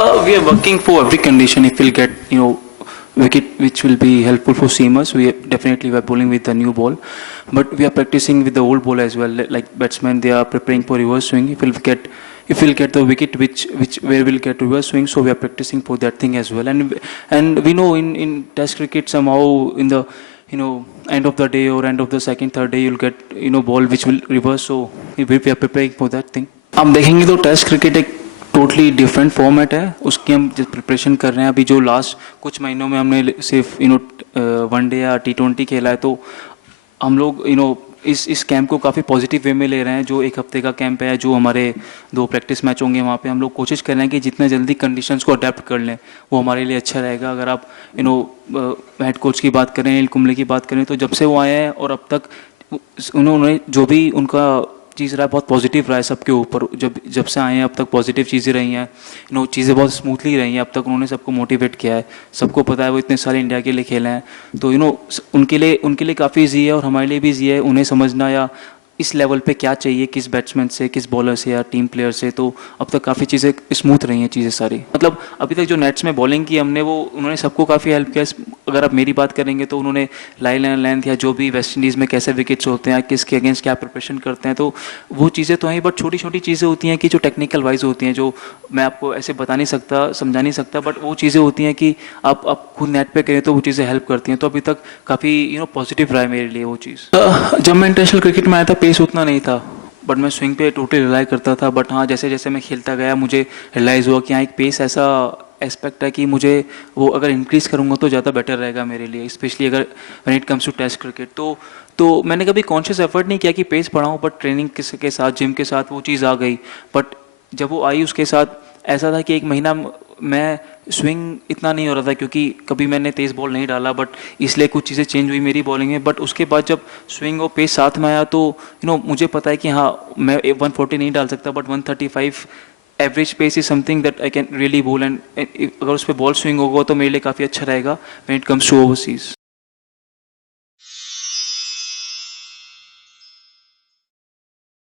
We are working for every condition. If we'll get, wicket which will be helpful for seamers, we are bowling with the new ball, but we are practicing with the old ball as well. Like batsmen, they are preparing for reverse swing. If we'll get the wicket which where we'll get reverse swing, so we are practicing for that thing as well. And we know in Test cricket somehow in the end of the day or end of the second third day you'll get ball which will reverse. So we are preparing for that thing. हम देखेंगे तो test cricket एक totally different format है, उसकी हम जो preparation कर रहे हैं अभी, जो लास्ट कुछ महीनों में हमने सिर्फ वनडे या T20 खेला है, तो हम लोग इस कैंप को काफ़ी पॉजिटिव वे में ले रहे हैं. जो एक हफ्ते का कैंप है, जो हमारे 2 प्रैक्टिस मैच होंगे, वहाँ पे हम लोग कोशिश कर रहे हैं कि जितना जल्दी कंडीशंस को अडेप्ट कर लें वो हमारे लिए अच्छा रहेगा. अगर आप हेड कोच की बात करें, अनिल कुंबले की बात करें, तो जब से वो आए हैं और अब तक उन्होंने जो भी उनका चीज़ रहा है बहुत पॉजिटिव रहा है सबके ऊपर. जब से आए हैं अब तक पॉजिटिव चीज़ें रही हैं, चीज़ें बहुत स्मूथली रही हैं. अब तक उन्होंने सबको मोटिवेट किया है, सबको पता है वो इतने सारे इंडिया के लिए खेले हैं, तो उनके लिए काफ़ी ईजी है और हमारे लिए भी ईजी है उन्हें समझना या इस लेवल पे क्या चाहिए किस बैट्समैन से, किस बॉलर से या टीम प्लेयर से. तो अब तक काफ़ी चीज़ें स्मूथ रही हैं चीज़ें सारी. मतलब अभी तक जो नेट्स में बॉलिंग की हमने, वो उन्होंने सबको काफ़ी हेल्प किया. अगर आप मेरी बात करेंगे तो उन्होंने लाइन एंड लेंथ या जो भी वेस्ट इंडीज़ में कैसे विकेट्स होते हैं, किसके अगेंस्ट क्या प्रिपरेशन करते हैं, तो वो चीज़ें तो हैं, बट छोटी छोटी चीज़ें होती हैं कि जो टेक्निकल वाइज होती हैं, जो मैं आपको ऐसे बता नहीं सकता, समझा नहीं सकता, बट वो चीज़ें होती हैं कि आप खुद नेट पे करें तो वो चीज़ें हेल्प करती हैं. तो अभी तक काफ़ी पॉजिटिव रहा है मेरे लिए वो चीज़. जब मैं इंटरनेशनल क्रिकेट में आया था पेस उतना नहीं था, बट मैं स्विंग पे टोटली रिलाई करता था. बट हाँ, जैसे जैसे मैं खेलता गया मुझे रियलाइज़ हुआ कि हाँ एक पेस ऐसा एस्पेक्ट है कि मुझे वो अगर इंक्रीज़ करूँगा तो ज़्यादा बेटर रहेगा मेरे लिए, स्पेशली अगर when it comes to test cricket. तो मैंने कभी कॉन्शियस एफर्ट नहीं किया कि पेस बढ़ाऊँ, बट ट्रेनिंग के साथ, जिम के साथ वो चीज़ आ गई. बट जब वो आई उसके साथ ऐसा था कि एक महीना मैं स्विंग इतना नहीं हो रहा था क्योंकि कभी मैंने तेज़ बॉल नहीं डाला, बट इसलिए कुछ चीज़ें चेंज हुई मेरी बॉलिंग में. बट उसके बाद जब स्विंग और पेस साथ में आया तो मुझे पता है कि हाँ मैं 140 नहीं डाल सकता, but 135 average pace is something that I can really bowl. And अगर उस पर बॉल स्विंग होगा तो मेरे लिए काफ़ी अच्छा रहेगा when it comes to overseas.